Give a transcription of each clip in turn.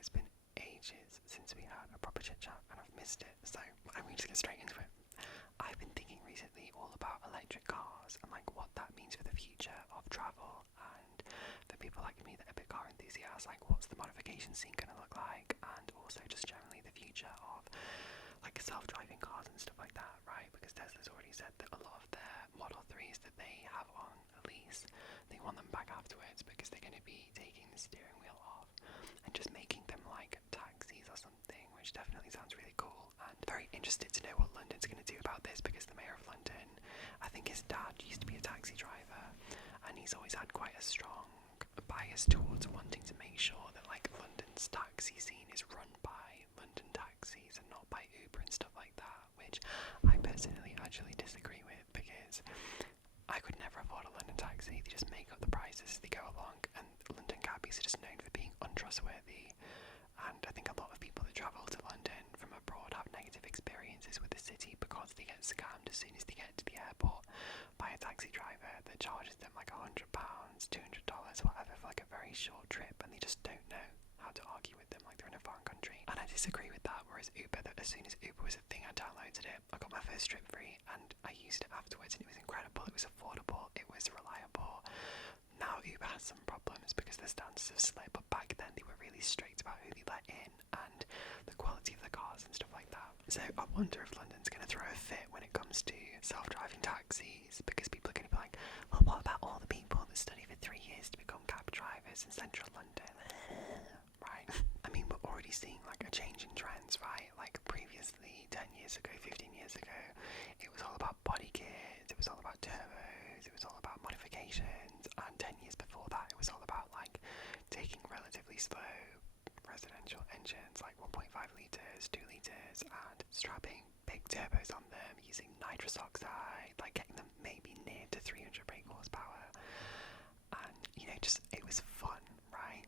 it's been ages since we had a proper chit chat and I've missed it, so I'm just get straight into it. I've been thinking recently all about electric cars and like what that means for the future of travel, and for people like me that are big car enthusiasts, like what's the modification scene going to look like, and also just generally the future of like self-driving cars and stuff like that, right? Because Tesla's already said that a lot of their Model 3s that they have on lease, they want them back afterwards because they're going to be taking the steering wheel off and just making them like taxis or something, which definitely sounds really cool. And very interested to know what London's going to do about this, because the mayor of London, I think his dad used to be a taxi driver, and he's always had quite a strong bias towards wanting to make sure that like London's taxi scene is run by London taxis and not by Uber and stuff like that, which I personally actually disagree with, because I could never afford a London taxi. They just make up the prices as they go along, and London cabbies are just known for being untrustworthy. And I think a lot of people that travel to London from abroad have negative experiences with the city because they get scammed as soon as they get to the airport by a taxi driver that charges them like £100, $200, whatever, for like a very short trip, and they just don't know how to argue with them like they're in a foreign country. And I disagree with that, whereas Uber, that as soon as Uber was a thing, I downloaded it, I got my first trip free, and I used it afterwards, and it was incredible, it was affordable, it was reliable. Now Uber has some problems because their standards have slipped, but back then they were really strict about who they let in and the quality of the cars and stuff like that. So I wonder if London's going to throw a fit when it comes to self-driving taxis, because people are going to be like, well, what about all the people that study for 3 years to become cab drivers in central London? Right? I mean, we're already seeing like a change in trends, right? Like previously, 10 years ago, 15 years ago, it was all about body kits, it was all about turbos, it was all about modifications, and 10 years before that it was all about like taking relatively slow residential engines like 1.5 litres, 2 litres, and strapping big turbos on them using nitrous oxide, like getting them maybe near to 300 brake horsepower, and you know, just it was fun, right?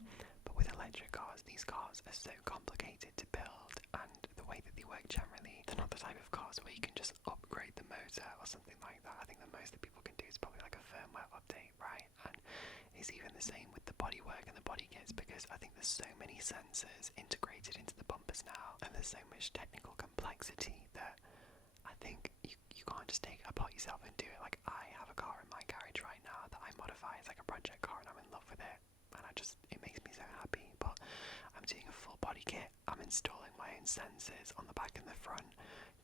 But with electric cars, these cars are so complicated to build, and the way that they work generally, they're not the type of cars where you can just upgrade the motor or something like that. I think the most that people can do is probably like a firmware update, right? And it's even the same with the bodywork and the body kits, because I think there's so many sensors integrated into the bumpers now, and there's so much technical complexity that I think you can't just take it apart yourself and do it. Like, I have a car in my garage right now that I modify as like a project car, and I'm in love with it, and it makes me so happy. But I'm doing a full body kit, I'm installing my own sensors on the back and the front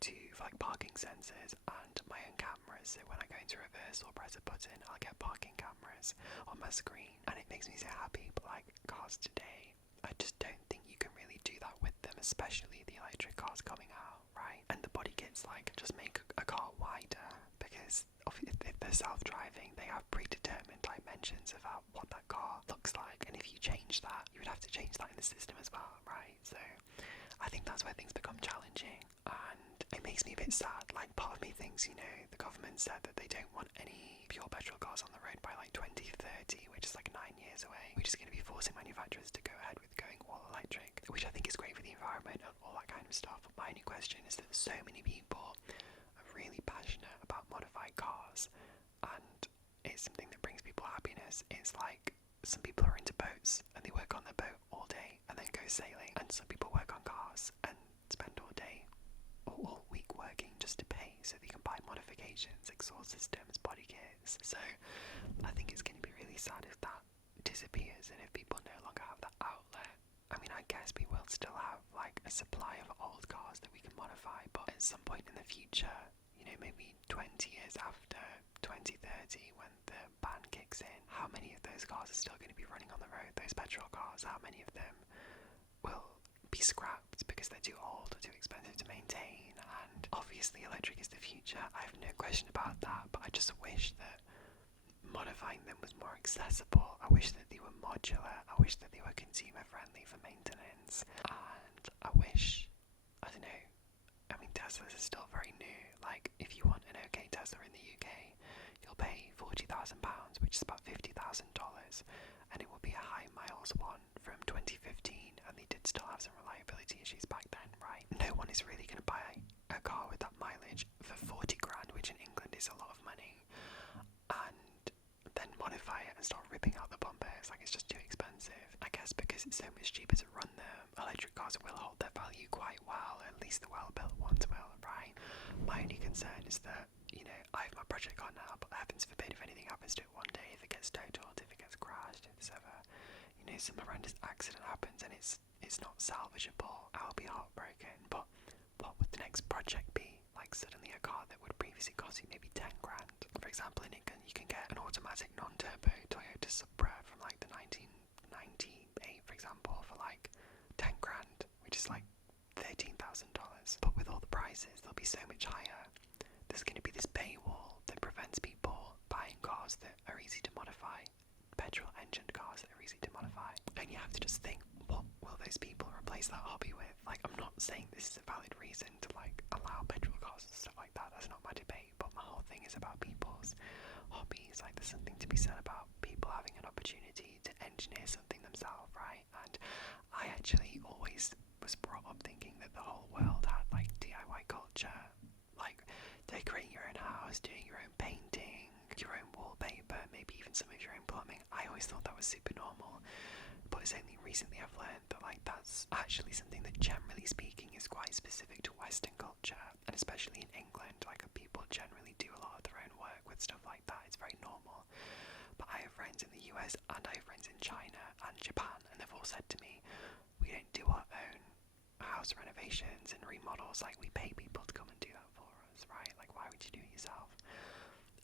to like parking sensors, and my own cameras, so when I go into reverse or press a button, I'll get parking cameras on my screen, and it makes me so happy. But like cars today, I just don't think you can really do that with them, especially the electric cars coming out, right? And the body kits like just make a car wider, because if they're self-driving, they have predetermined dimensions of what that car looks like, and if you change that, you would have to change that in the system as well, right? So I think that's where things become challenging, and it makes me a bit sad. Like, part of me thinks, you know, the government said that they don't want any pure petrol cars on the road by like 2030, which is like 9 years away, which is going to be forcing manufacturers to go ahead with going all electric, which I think is great for the environment and all that kind of stuff. My only question is that so many people are really passionate about modified cars, and it's something that brings people happiness. It's like some people are into boats and they work on their boat all day and then go sailing, and some people work on cars and spend all day or all week working just to pay so they can buy modifications, exhaust systems, body kits. So I think it's going to be really sad if that disappears and if people no longer have that outlet. I mean, I guess we will still have like a supply of old cars that we can modify, but at some point in the future, you know, maybe 20 years after 2030, when the ban kicks in, how many of those cars are still going to be running on the road? Those petrol cars, how many of them will be scrapped because they're too old or too expensive to maintain? And obviously electric is the future, I have no question about that, but I just wish that modifying them was more accessible. I wish that they were modular, I wish that they were consumer friendly for maintenance, and I wish, I don't know, I mean, Teslas are still very new. Like, if you want an okay Tesla in the UK, you'll pay £40,000, which is about $50,000, and it will be a high miles one from 2015, and they did still have some reliability issues back then, right? No one is really going to buy a car with that mileage for 40 grand, which in England is a lot of money, and then modify it and start ripping out the bumpers. Like, it's just too expensive. I guess because it's so much cheaper to run them cars will hold their value quite well, at least the well-built ones will, right? My only concern is that, you know, I have my project car now, but heavens forbid if anything happens to it one day, if it gets totaled, if it gets crashed, if there's ever, you know, some horrendous accident happens and it's not salvageable, I'll be heartbroken. But what would the next project be? Like suddenly a car that would previously cost you maybe 10 grand. For example, in England you can get an automatic non-turbo Toyota Supra from like the 1998, for example, for like 10 grand, which is like $13,000. But with all the prices, they'll be so much higher. There's going to be this paywall that prevents people buying cars that are easy to modify, petrol-engined cars that are easy to modify. And you have to just think, what will those people replace that hobby with? Like, I'm not saying this is a valid reason to like allow petrol cars and stuff like that. That's not my debate. But my whole thing is about people's hobbies. Like, there's something to be said about people having an opportunity to engineer something themselves, right? And I actually always was brought up thinking that the whole world had like DIY culture, like decorating your own house, doing your own painting, your own wallpaper, maybe even some of your own plumbing. I always thought that was super normal, but it's only recently I've learned that like that's actually something that generally speaking is quite specific to Western culture, and especially in England, like people generally do a lot of their own work with stuff like that. It's very normal. But I have friends in the US and I have friends in China and Japan, and they've all said to me, we don't do our own house renovations and remodels, like we pay people to come and do that for us, right? Like, why would you do it yourself?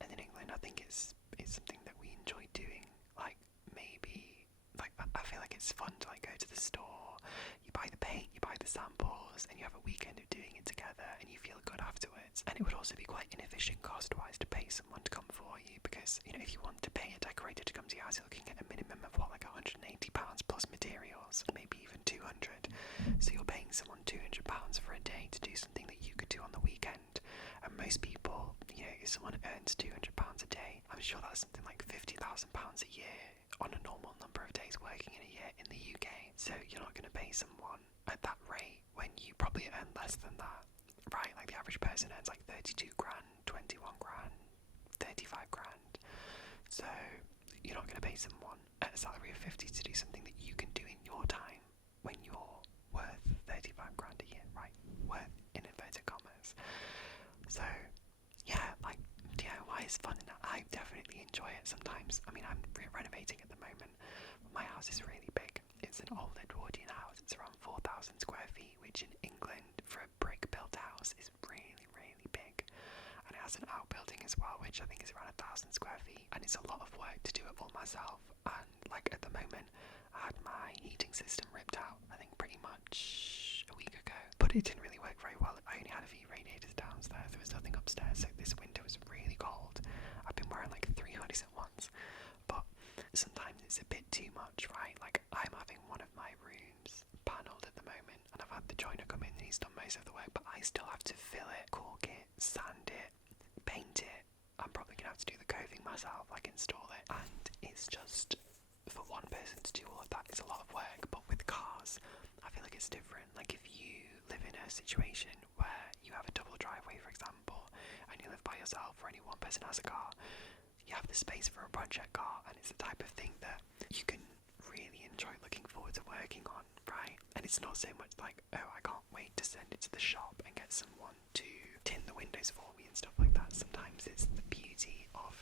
And in England, I think it's something that we enjoy doing. Like, maybe, like, I feel like it's fun to like go to the store, you buy the paint, you buy the samples, and you have a weekend of doing it together, and you feel good afterwards. And it would also be quite inefficient cost-wise to pay someone to come for you, because, you know, if you want to pay a decorator to come to your house, you're looking at a minimum of what, like £180 plus materials, maybe even 200. So you're paying someone £200 for a day to do something that you could do on the weekend. And most people, you know, if someone earns £200 a day, I'm sure that's something like £50,000 a year on a normal number of days working in a year in the UK. So you're not going to pay someone at that rate when you probably earn less than that, right? Like the average person earns like 32 grand, 21 grand, 35 grand. So you're not going to pay someone at a salary of 50 to do something that you can do in your time when you're worth 35 grand a year, right? Worth in inverted commas. So yeah, like DIY is fun and I definitely enjoy it sometimes. I mean, I'm renovating at the moment. My house is really big. It's an old Edwardian house. It's around 4,000 square feet, which in England for a brick built house is really, really big. And it has an outbuilding as well, which I think is around 1,000 square feet. And it's a lot of work to do it all myself. And like at the moment, I had my heating system ripped out, I think pretty much a week ago. But it didn't really work very well. I only had a few radiators downstairs. There was nothing upstairs, so this winter was really cold. I've been wearing like 3 hoodies at once. But sometimes it's a bit too much, right? Like I'm having one of my rooms panelled at the moment, and I've had the joiner come in and he's done most of the work, but I still have to fill it, caulk it, sand it, paint it. I'm probably gonna have to do the coving myself, like install it, and it's just, for one person to do all of that is a lot of work. But with cars, I feel like it's different. Like if you live in a situation where you have a double driveway, for example, and you live by yourself, or only one person has a car, you have the space for a project car, and it's the type of thing that you can really enjoy looking forward to working on, right? And it's not so much like, oh, I can't wait to send it to the shop and get someone to tin the windows for me and stuff like that. Sometimes it's the beauty of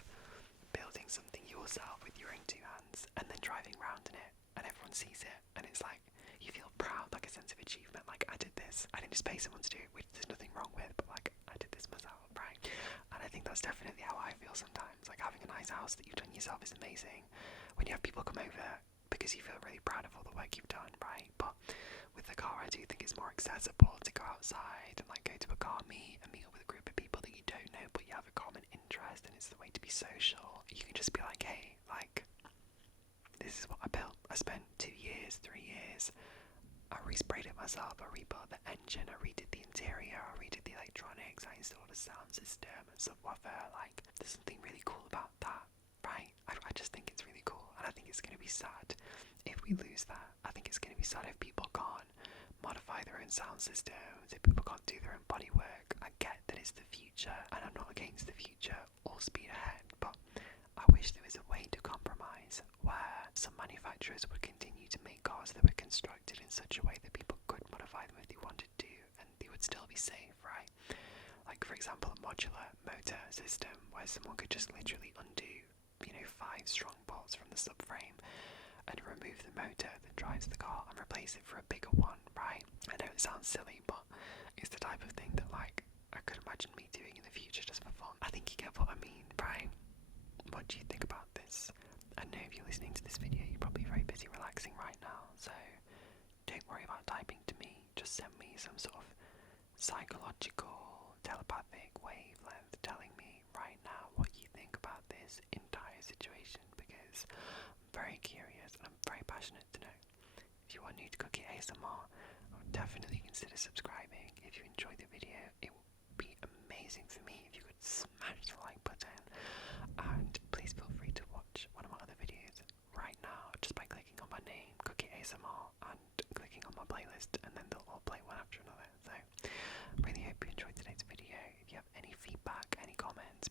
building something yourself with your own 2 hands and then driving around in it and everyone sees it, and it's like you feel proud, like a sense of achievement, like I did this. I didn't just pay someone to do it, which there's nothing wrong with, but like I did this myself, right? And I think that's definitely how I feel sometimes. Like having a nice house that you've done yourself is amazing. When you have people come over because you feel really proud of all the work you've done, right? But with the car, I do think it's more accessible to go outside and like go to a car meet and meet up with a group of people that you don't know, but you have a common interest, and it's the way to be social. You can just be like, hey, like this is what I built. I spent 2 years, 3 years. I resprayed it myself, I rebuilt the engine, I redid the interior, I redid the electronics, I installed a sound system and subwoofer. Like, there's something really cool about that, right? I just think it's really cool, and I think it's going to be sad if we lose that. I think it's going to be sad if people can't modify their own sound systems, if people can't do their own bodywork. I get that it's the future, and I'm not against the future, all speed ahead, but I wish there was a way to compromise where some manufacturers would continue to make cars that were constructed in such a way that people could modify example, a modular motor system where someone could just literally undo, 5 strong bolts from the subframe and remove the motor that drives the car and replace it for a bigger one, right? I know it sounds silly, but it's the type of thing that, like, I could imagine me doing in the future just for fun. I think you get what I mean, right? What do you think about this? I know if you're listening to this video, you're probably very busy relaxing right now, so don't worry about typing to me. Just send me some sort of psychological, telepathic wavelength telling me right now what you think about this entire situation, because I'm very curious and I'm very passionate to know. If you are new to KuckiAsmr, I would definitely consider subscribing. If you enjoyed the video, it would be amazing for me if you could smash the like button, and please feel free to watch one of my other videos right now just by clicking on my name, KuckiAsmr, and clicking on my playlist, and then they'll all play one after another. So I really hope you enjoyed today's video. If you have any feedback, any comments,